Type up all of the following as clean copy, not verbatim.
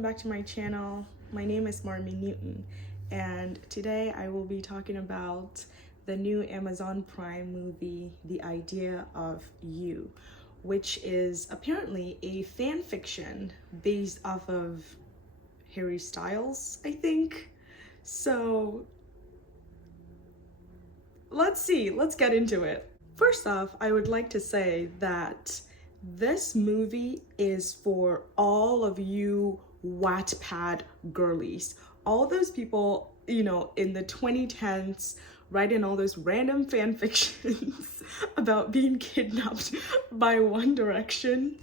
welcome back to my channel. My name is Marmie Newton, and today I will be talking about the new Amazon Prime movie, The Idea of You, which is apparently a fan fiction based off of Harry Styles, I think. So let's get into it. First off, I would like to say that this movie is for all of you Wattpad girlies. All those people, in the 2010s, writing all those random fan fictions about being kidnapped by One Direction.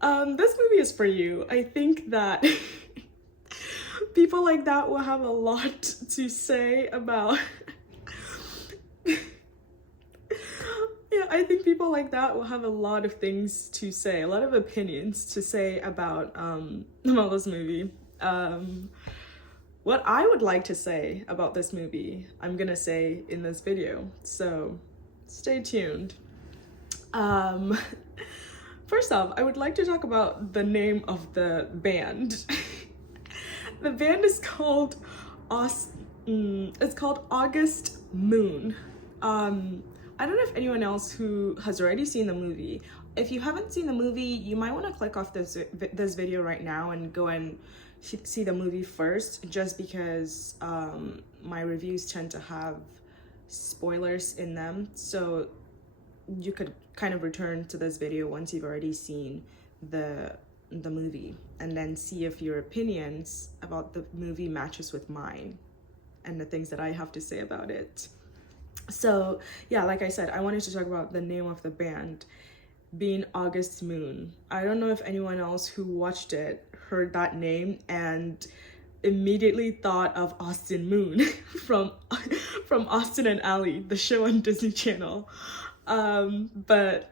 This movie is for you. I think that people like that will have a lot to say about I think people like that will have a lot of things to say, a lot of opinions to say about this movie. What I would like to say about this movie, I'm gonna say in this video, so stay tuned. First off, I would like to talk about the name of the band. The band is called August Moon. I don't know if anyone else who has already seen the movie. If you haven't seen the movie, you might want to click off this video right now and go and see the movie first, just because my reviews tend to have spoilers in them. So you could kind of return to this video once you've already seen the movie, and then see if your opinions about the movie matches with mine and the things that I have to say about it. So yeah, like I said, I wanted to talk about the name of the band being August Moon. I don't know if anyone else who watched it heard that name and immediately thought of Austin Moon from Austin and Ally, the show on Disney Channel. But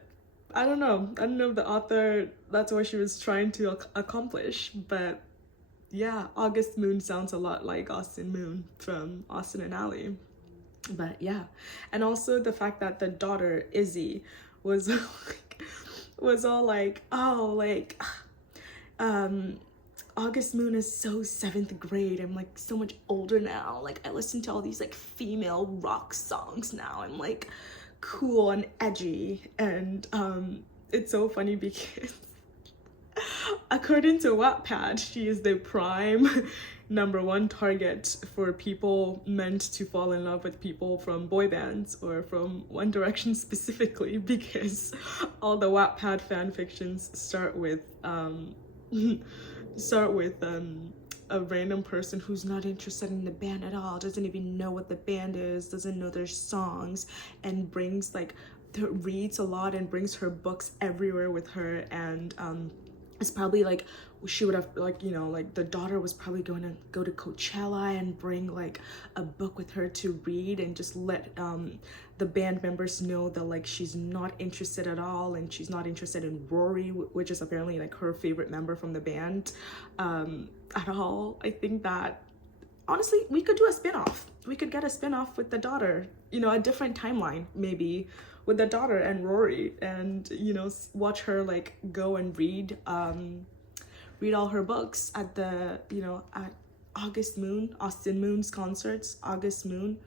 I don't know if the author, that's what she was trying to accomplish. But yeah, August Moon sounds a lot like Austin Moon from Austin and Ally. But yeah, and also the fact that the daughter Izzy was all like, August Moon is so 7th grade. I'm like so much older now. Like I listen to all these like female rock songs now. I'm like cool and edgy, and it's so funny because according to Wattpad, she is the prime #1 target for people meant to fall in love with people from boy bands or from One Direction specifically, because all the Wattpad fan fictions start with a random person who's not interested in the band at all, doesn't even know what the band is, doesn't know their songs, and brings reads a lot and brings her books everywhere with her, and it's probably like she would have the daughter was probably going to go to Coachella and bring like a book with her to read, and just let the band members know that like she's not interested at all, and she's not interested in Rory, which is apparently like her favorite member from the band, at all. I think that honestly we could do a spin-off. We could get a spin-off with the daughter, a different timeline maybe, with the daughter and Rory, and watch her like go and read all her books at the at Austin Moon's concerts. August Moon,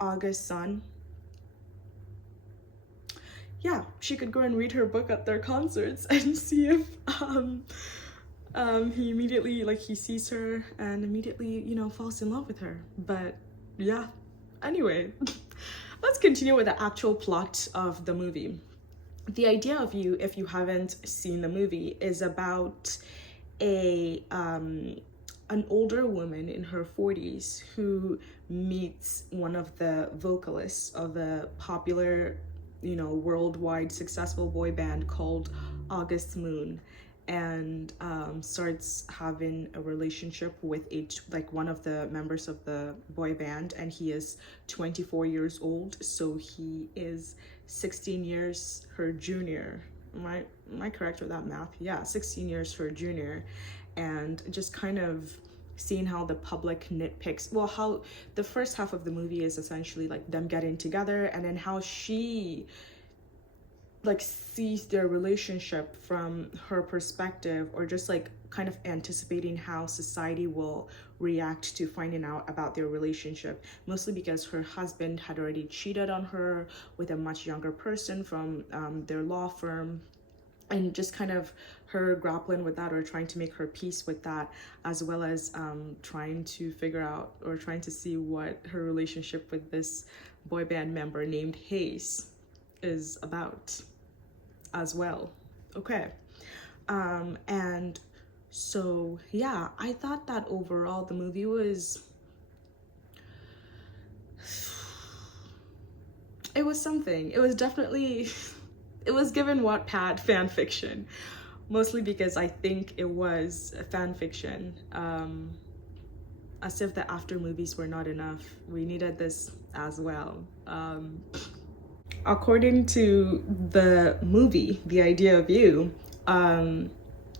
August Sun. Yeah, she could go and read her book at their concerts and see if he immediately he sees her and immediately falls in love with her. But yeah, anyway. Let's continue with the actual plot of the movie. The Idea of You, if you haven't seen the movie, is about an older woman in her 40s who meets one of the vocalists of a popular, worldwide successful boy band called August Moon, and starts having a relationship with one of the members of the boy band, and he is 24 years old, so he is 16 years her junior. Am I correct with that math? Yeah, 16 years her junior. And just kind of seeing how the public nitpicks, how the first half of the movie is essentially like them getting together, and then how she like sees their relationship from her perspective, or just like kind of anticipating how society will react to finding out about their relationship, mostly because her husband had already cheated on her with a much younger person from their law firm, and just kind of her grappling with that, or trying to make her peace with that, as well as trying to figure out, or trying to see what her relationship with this boy band member named Hayes is about as well. Okay. And so yeah, I thought that overall the movie was, it was something. It was definitely, it was given Wattpad fan fiction, mostly because I think it was a fan fiction. As if the after movies were not enough, we needed this as well. According to the movie, The Idea of You,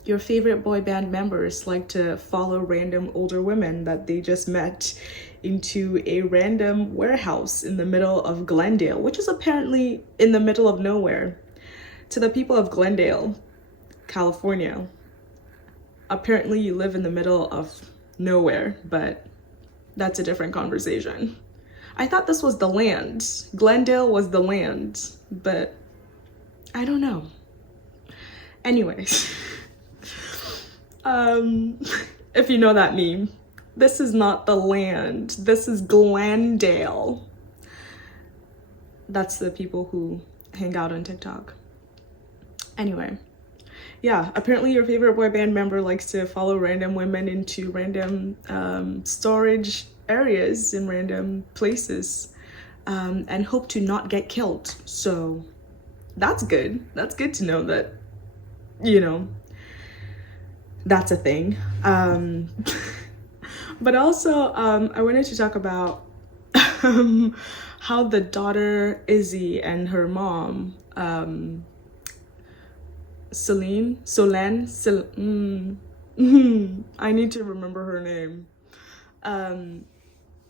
your favorite boy band members like to follow random older women that they just met into a random warehouse in the middle of Glendale, which is apparently in the middle of nowhere. To the people of Glendale, California, apparently you live in the middle of nowhere, but that's a different conversation. I thought this was the land. Glendale was the land, but I don't know. Anyways, if you know that meme, this is not the land. This is Glendale. That's the people who hang out on TikTok. Anyway, yeah, apparently your favorite boy band member likes to follow random women into random storage areas in random places, and hope to not get killed. So that's good. That's good to know that, you know, that's a thing. But also, I wanted to talk about how the daughter Izzy and her mom, I need to remember her name.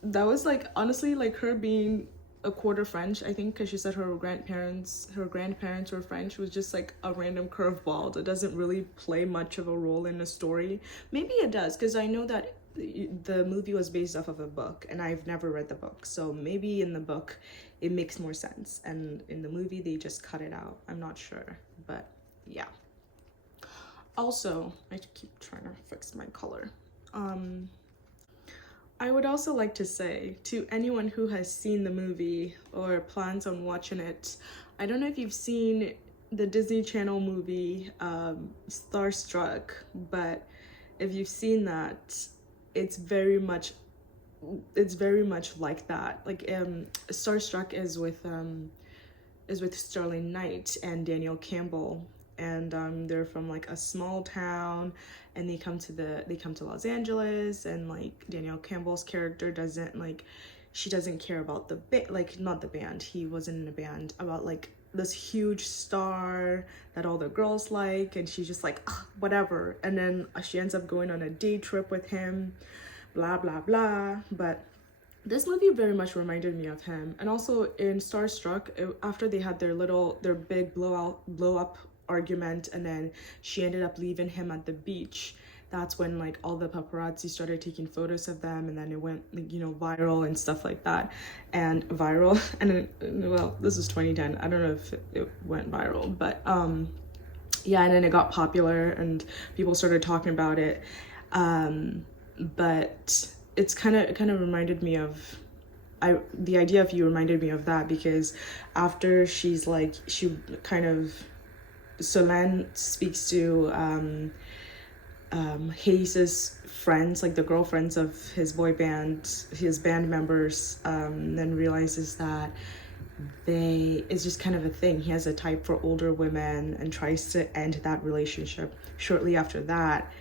That was like, honestly, like her being a quarter French, I think, because she said her grandparents were French, was just like a random curveball that doesn't really play much of a role in the story. Maybe it does, because I know that the movie was based off of a book, and I've never read the book, so maybe in the book it makes more sense, and in the movie they just cut it out. I'm not sure, but yeah. Also, I keep trying to fix my color. I would also like to say to anyone who has seen the movie or plans on watching it, I don't know if you've seen the Disney Channel movie Starstruck, but if you've seen that, it's very much like that. Like Starstruck is with Sterling Knight and Daniel Campbell, and they're from like a small town, and they come to Los Angeles, and like Daniel Campbell's character she doesn't care about the not the band, he wasn't in a band, about like this huge star that all the girls like, and she's just like, whatever, and then she ends up going on a day trip with him, blah blah blah. But this movie very much reminded me of him. And also in Starstruck, after they had their big blow up argument, and then she ended up leaving him at the beach, that's when like all the paparazzi started taking photos of them, and then it went, you know, viral and stuff like that. And well, this is 2010, I don't know if it went viral, but yeah, and then it got popular and people started talking about it. But it kind of reminded me of, the idea of you reminded me of that, because after Solange speaks to Hayes's friends, like the girlfriends of his boy band, his band members, then realizes that it's just kind of a thing. He has a type for older women and tries to end that relationship. Shortly after that,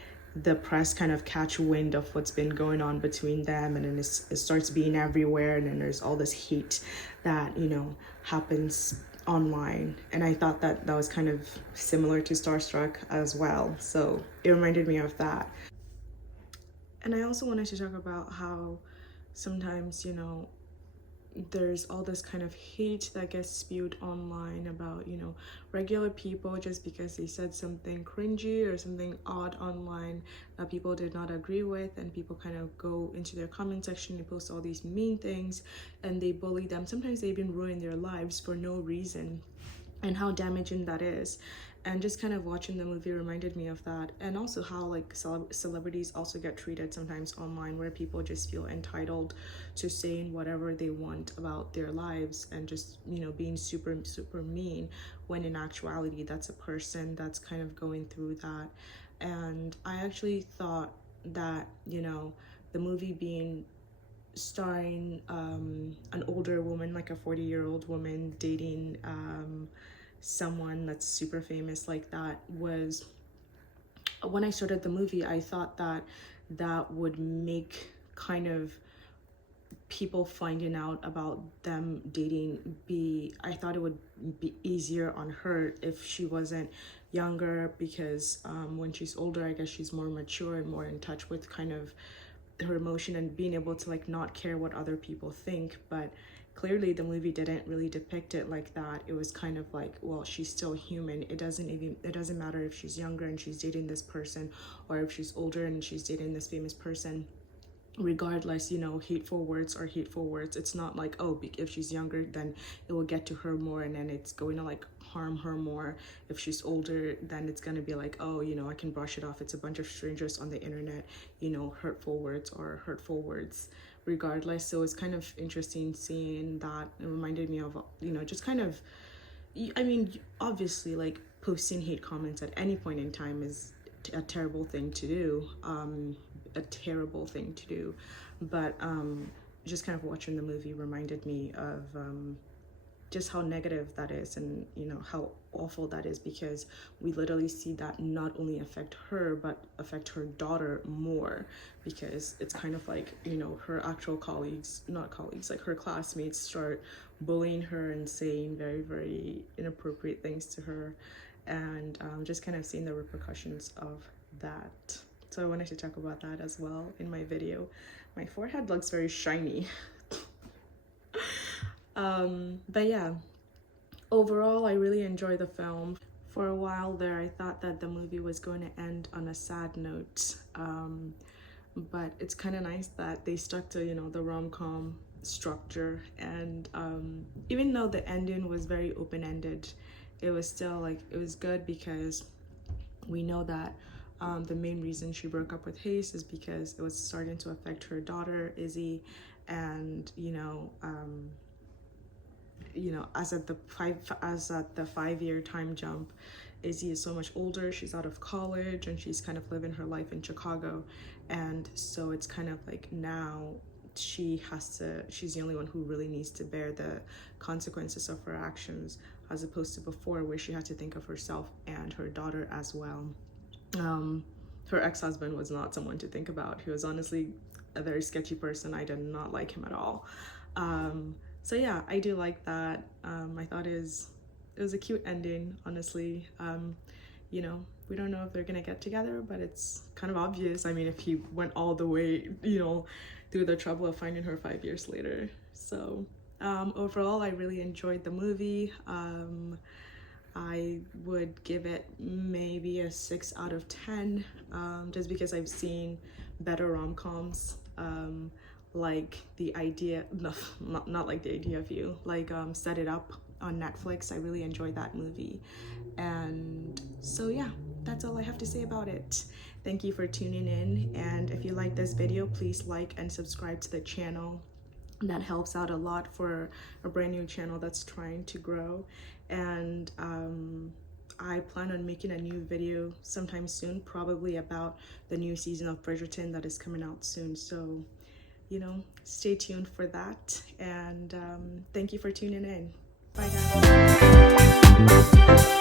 the press kind of catch wind of what's been going on between them, and then it starts being everywhere, and then there's all this hate that, you know, happens online. And I thought that was kind of similar to Starstruck as well, so it reminded me of that. And I also wanted to talk about how sometimes, you know, there's all this kind of hate that gets spewed online about, you know, regular people just because they said something cringy or something odd online that people did not agree with, and people kind of go into their comment section and post all these mean things and they bully them. Sometimes they even ruin their lives for no reason, and how damaging that is. And just kind of watching the movie reminded me of that, and also how like celebrities also get treated sometimes online, where people just feel entitled to saying whatever they want about their lives and just, you know, being super mean, when in actuality that's a person that's kind of going through that. And I actually thought that, you know, the movie being starring an older woman, like a 40-year-old woman dating someone that's super famous like that, was, when I started the movie, I thought that that would make kind of people finding out about them dating I thought it would be easier on her if she wasn't younger, because when she's older, I guess she's more mature and more in touch with kind of her emotion and being able to like not care what other people think. But clearly the movie didn't really depict it like that. It was kind of like, well, she's still human. It doesn't matter if she's younger and she's dating this person, or if she's older and she's dating this famous person. Regardless, you know, hateful words are hateful words. It's not like, oh, if she's younger then it will get to her more and then it's going to like harm her more. If she's older, then it's going to be like, oh, you know, I can brush it off. It's a bunch of strangers on the internet, you know, hurtful words are hurtful words regardless. So it's kind of interesting seeing that. It reminded me of, you know, just kind of, I mean, obviously like posting hate comments at any point in time is a terrible thing to do, but just kind of watching the movie reminded me of just how negative that is, and you know how awful that is, because we literally see that not only affect her but affect her daughter more, because it's kind of like, you know, her actual not colleagues, like her classmates start bullying her and saying very inappropriate things to her, and just kind of seeing the repercussions of that. So I wanted to talk about that as well in my video. My forehead looks very shiny. But yeah, overall I really enjoyed the film. For a while there I thought that the movie was going to end on a sad note, but it's kind of nice that they stuck to, you know, the rom-com structure, and even though the ending was very open-ended, it was still like, it was good, because we know that the main reason she broke up with Hayes is because it was starting to affect her daughter Izzy, and you know, as at the 5-year time jump, Izzy is so much older. She's out of college and she's kind of living her life in Chicago, and so it's kind of like now she's the only one who really needs to bear the consequences of her actions, as opposed to before where she had to think of herself and her daughter as well. Her ex-husband was not someone to think about. He was honestly a very sketchy person. I did not like him at all. So yeah, I do like that. I thought it was a cute ending, honestly. You know, we don't know if they're gonna get together, but it's kind of obvious. I mean, if he went all the way, you know, through the trouble of finding her 5 years later. So overall, I really enjoyed the movie. I would give it maybe a 6 out of 10, just because I've seen better rom-coms, like The Idea, no, not like The Idea of You, like Set It Up on Netflix. I really enjoyed that movie. And so yeah, that's all I have to say about it. Thank you for tuning in, and if you like this video, please like and subscribe to the channel. That helps out a lot for a brand new channel that's trying to grow. And I plan on making a new video sometime soon, probably about the new season of Bridgerton that is coming out soon. So, you know, stay tuned for that, and thank you for tuning in. Bye guys.